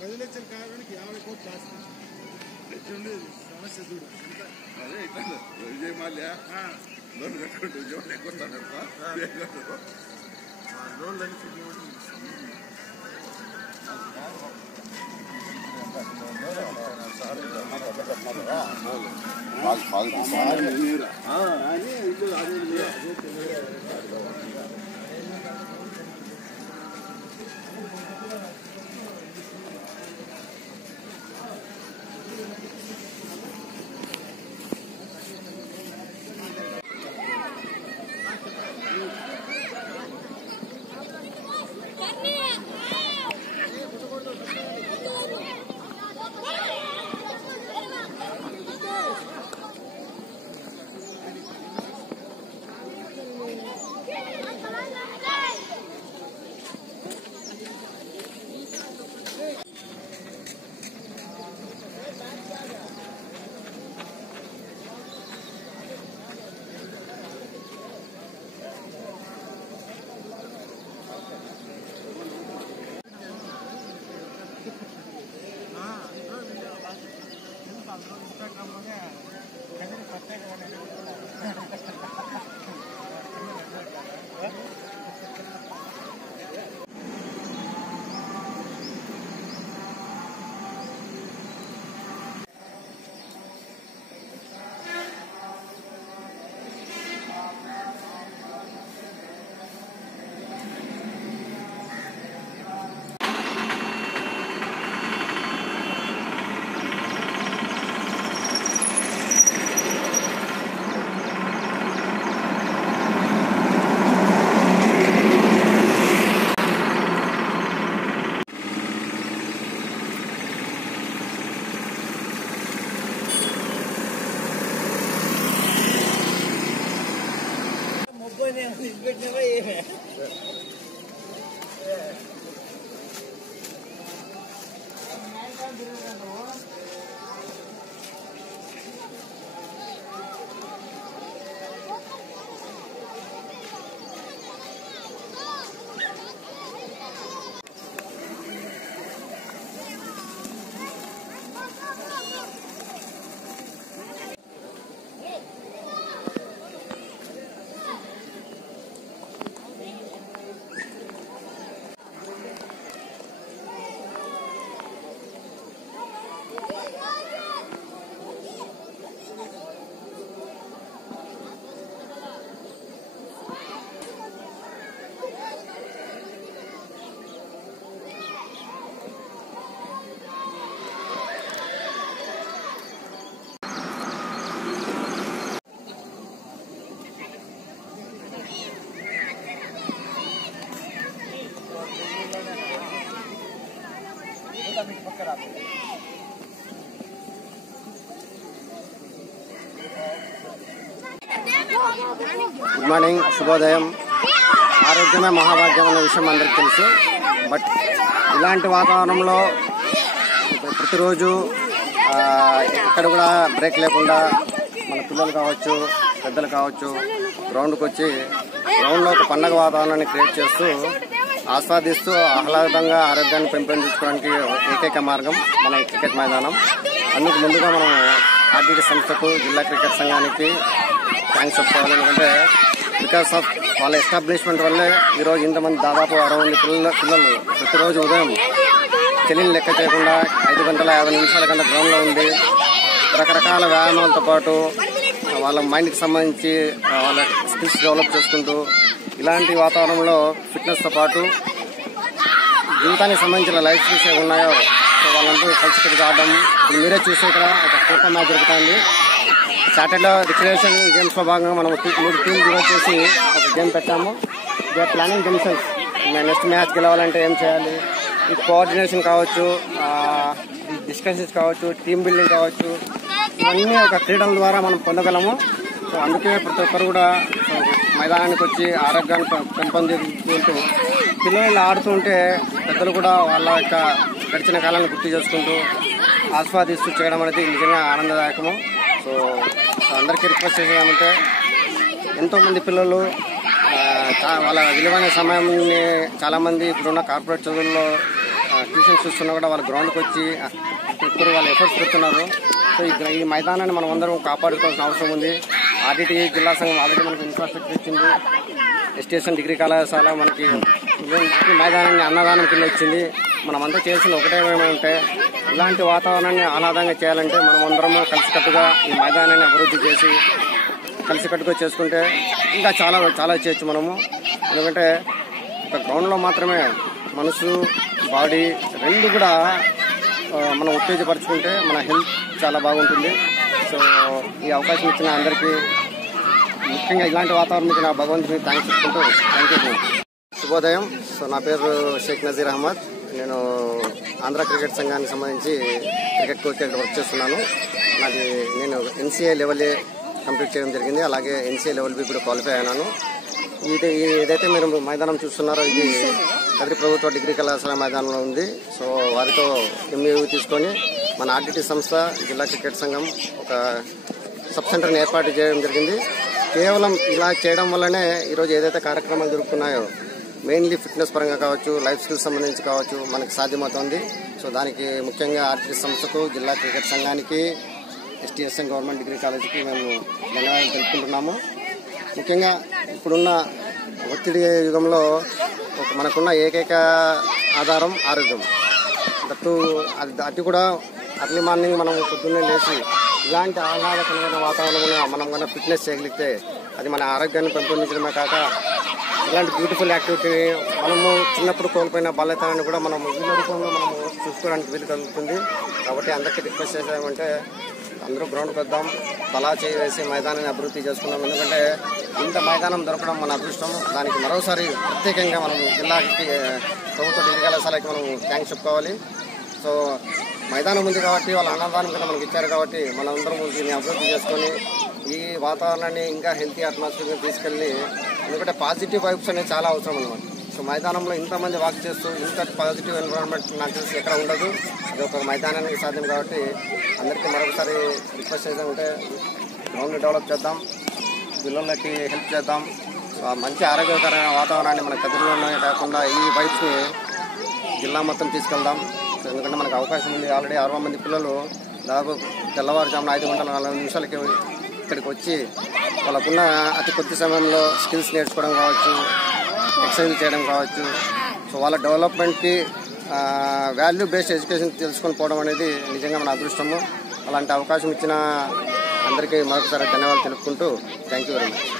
10 లక్షల కారణానికి 50 కోట్లు ఆస్తి సమస్య చూడు. అదే ఇట్లా విజయ్ మాల్యా లోన్ కట్టుకుంటూ ఉద్యోగం ఎక్కువ లోన్లు గుడ్ మార్నింగ్, శుభోదయం. ఆరోగ్యమే మహాభాగ్యం అన్న విషయం అందరికి తెలుసు. బట్ ఇలాంటి వాతావరణంలో ప్రతిరోజు ఎక్కడ కూడా బ్రేక్ లేకుండా మన పిల్లలు కావచ్చు, పెద్దలు కావచ్చు, గ్రౌండ్కి వచ్చి గ్రౌండ్లో ఒక పండగ వాతావరణాన్ని క్రియేట్ చేస్తూ ఆస్వాదిస్తూ ఆహ్లాదంగా ఆరోగ్యాన్ని పెంపొందించుకోవడానికి ఏకైక మార్గం మన క్రికెట్ మైదానం. అందుకు ముందుగా మనం ఆర్టీటీ సంస్థకు, జిల్లా క్రికెట్ సంఘానికి థ్యాంక్స్ చెప్పుకోవాలి. ఎందుకంటే బికాస్ ఆఫ్ వాళ్ళ ఎస్టాబ్లిష్మెంట్ వల్లే ఈరోజు ఇంతమంది దాదాపు 60 మంది పిల్లలు ప్రతిరోజు ఉదయం చలిని లెక్క చేయకుండా 5 గంటల 50 నిమిషాల కన్నా గ్రౌండ్లో ఉండి రకరకాల వ్యాయామాలతో పాటు వాళ్ళ మైండ్కి సంబంధించి వాళ్ళ స్కిల్స్ డెవలప్ చేసుకుంటూ ఇలాంటి వాతావరణంలో ఫిట్నెస్తో పాటు జీవితానికి సంబంధించిన లైఫ్ స్కిల్స్ ఏమి ఉన్నాయో వాళ్ళందరూ కలిసి ఆడడం. మీరే చూస్తే ఇక్కడ ఒక ఖోఖో మ్యాచ్ జరుగుతుంది. సాటర్డే రిక్రియేషన్ గేమ్స్ లో భాగంగా మనం 3 టీమ్స్ డివైడ్ చేసి ఒక గేమ్ పెట్టాము. They are planning themselves. Next match గెలవాలంటే ఏం చేయాలి, ఈ కోఆర్డినేషన్ కావచ్చు, డిస్కషన్స్ కావచ్చు, టీమ్ బిల్డింగ్ కావచ్చు, ఇవన్నీ ఒక క్రీడల ద్వారా మనం పొందగలము. సో అందుకే ప్రతి ఒక్కరు కూడా మైదానానికి వచ్చి ఆరోగ్యాన్ని పెంపొందించుకుంటూ పిల్లలు ఆడుతుంటే పెద్దలు కూడా వాళ్ళ యొక్క గడిచిన కాలాన్ని గుర్తు చేసుకుంటూ ఆస్వాదిస్తూ చేయడం అనేది నిజంగా ఆనందదాయకము. సో అందరికీ రిక్వెస్ట్ చేసేదామంటే ఎంతోమంది పిల్లలు వాళ్ళ విలువైన సమయాన్ని చాలామంది ఇప్పుడున్న కార్పొరేట్ చదువుల్లో ట్యూషన్స్ చూస్తున్నా కూడా వాళ్ళు గ్రౌండ్కి వచ్చి ఇప్పుడు వాళ్ళు ఎఫర్ట్స్ పెడుతున్నారు. సో ఈ మైదానాన్ని మనం అందరం కాపాడుకోవాల్సిన అవసరం ఉంది. ఆర్డిటి జిల్లా సంఘం ఆల్రెడీ మనకి ఇన్ఫ్రాస్ట్రక్చర్ ఇచ్చింది. ఎస్టీఎస్ఎన్ డిగ్రీ కళాశాల మనకి మైదానాన్ని అన్నదానం కింద ఇచ్చింది. మనమంతా చేయాల్సిన ఒకటే ఏమంటే ఇలాంటి వాతావరణాన్ని ఆహ్లాదంగా చేయాలంటే మనం అందరము కలిసికట్టుగా ఈ మైదానాన్ని అభివృద్ధి చేసి కలిసికట్టుగా చేసుకుంటే ఇంకా చాలా చాలా చేయొచ్చు మనము. ఎందుకంటే ఒక గ్రౌండ్లో మాత్రమే మనసు బాడీ రెండు కూడా మనం ఉత్తేజపరుచుకుంటే మన హెల్త్ చాలా బాగుంటుంది. సో ఈ అవకాశం ఇచ్చిన అందరికీ ముఖ్యంగా ఇలాంటి వాతావరణం ఇచ్చిన భగవంతుని థ్యాంక్స్ చెప్పుకుంటూ థ్యాంక్ యూ. శుభోదయం. సో నా పేరు షేక్ నజీర్ అహ్మద్. నేను ఆంధ్ర క్రికెట్ సంఘానికి సంబంధించి క్రికెట్ కోచ్ ఇక్కడ వర్క్ చేస్తున్నాను. నేను ఎన్సీఏ లెవెల్ ఏ కంప్లీట్ చేయడం జరిగింది. అలాగే ఎన్సీఏ లెవెల్ బి కూడా క్వాలిఫై అయినాను. ఏదైతే మీరు మైదానం చూస్తున్నారో ఇది కదిరి ప్రభుత్వ డిగ్రీ కళాశాల మైదానంలో ఉంది. సో వారితో ఎంయూయూ తీసుకొని మన ఆర్డిటి సంస్థ జిల్లా క్రికెట్ సంఘం ఒక సబ్ సెంటర్ని ఏర్పాటు చేయడం జరిగింది. కేవలం ఇలా చేయడం వల్లనే ఈరోజు ఏదైతే కార్యక్రమాలు జరుగుతున్నాయో మెయిన్లీ ఫిట్నెస్ పరంగా కావచ్చు, లైఫ్ స్కిల్స్ సంబంధించి కావచ్చు మనకు సాధ్యమవుతుంది. సో దానికి ముఖ్యంగా ఆర్డిటి సంస్థకు, జిల్లా క్రికెట్ సంఘానికి, ఎస్టీఎస్ఎన్ గవర్నమెంట్ డిగ్రీ కాలేజీకి మేము ధన్యవాదాలు తెలుపుకుంటున్నాము. ముఖ్యంగా ఇప్పుడున్న ఒత్తిడి యుగంలో మనకున్న ఏకైక ఆధారం ఆరోగ్యం. అటు కూడా అర్లీ మార్నింగ్ మనం పొద్దున్నే లేచి ఇలాంటి ఆహ్లాదకరమైన వాతావరణంలో మనం కన్నా ఫిట్నెస్ చేయగలిగితే అది మన ఆరోగ్యాన్ని పెంపొందించడమే కాక ఇలాంటి బ్యూటిఫుల్ యాక్టివిటీ మనము చిన్నప్పుడు కోల్పోయిన బాల్యతనాన్ని కూడా మనం వీళ్ళ రూపంలో మనము చూసుకోవడానికి వీలు కలుగుతుంది. కాబట్టి అందరికీ రిక్వెస్ట్ చేసామంటే అందరూ గ్రౌండ్కి వద్దాం, తలా చేసి మైదానాన్ని అభివృద్ధి చేసుకున్నాం. ఎందుకంటే ఇంత మైదానం దొరకడం మన అదృష్టం. దానికి మరోసారి ప్రత్యేకంగా మనం జిల్లాకి ప్రభుత్వ డిగ్రీ కళాశాలకి మనం థ్యాంక్స్ చెప్పుకోవాలి. సో మైదానం ఉంది కాబట్టి వాళ్ళ అన్నదానం కింద మనకి ఇచ్చారు కాబట్టి మనందరం దీన్ని అభివృద్ధి చేసుకొని ఈ వాతావరణాన్ని ఇంకా హెల్తీ అట్మాస్ఫియర్గా తీసుకెళ్ళి, ఎందుకంటే పాజిటివ్ వైబ్స్ అనేది చాలా అవసరం అన్నమాట. సో మైదానంలో ఇంతమంది వాక్ చేస్తూ ఇంత పాజిటివ్ ఎన్విరాన్మెంట్ నాకు తెలిసి ఎక్కడ ఉండదు. అది ఒక మైదానానికి సాధ్యం కాబట్టి అందరికీ మరొకసారి రిక్వెస్ట్ చేద్దామంటే గ్రౌండ్ డెవలప్ చేద్దాం, పిల్లలకి హెల్ప్ చేద్దాం. మంచి ఆరోగ్యకరమైన వాతావరణాన్ని మన కదిరిలోనే కాకుండా ఈ వైబ్స్ని జిల్లా మొత్తం తీసుకెళ్దాం. ఎందుకంటే మనకు అవకాశం ఉంది. ఆల్రెడీ 60 మంది పిల్లలు దాదాపు తెల్లవారుజామున 5 గంటల 40 నిమిషాలకి ఇక్కడికి వచ్చి వాళ్ళకున్న అతి కొద్ది సమయంలో స్కిల్స్ నేర్చుకోవడం కావచ్చు, ఎక్సర్సైజ్ చేయడం కావచ్చు. సో వాళ్ళ డెవలప్మెంట్కి వాల్యూ బేస్డ్ ఎడ్యుకేషన్ తెలుసుకొని పోవడం అనేది నిజంగా మన అదృష్టము. అలాంటి అవకాశం ఇచ్చిన అందరికీ మరొకసారి ధన్యవాదాలు తెలుపుకుంటూ థ్యాంక్ యూ వెరీ మచ్.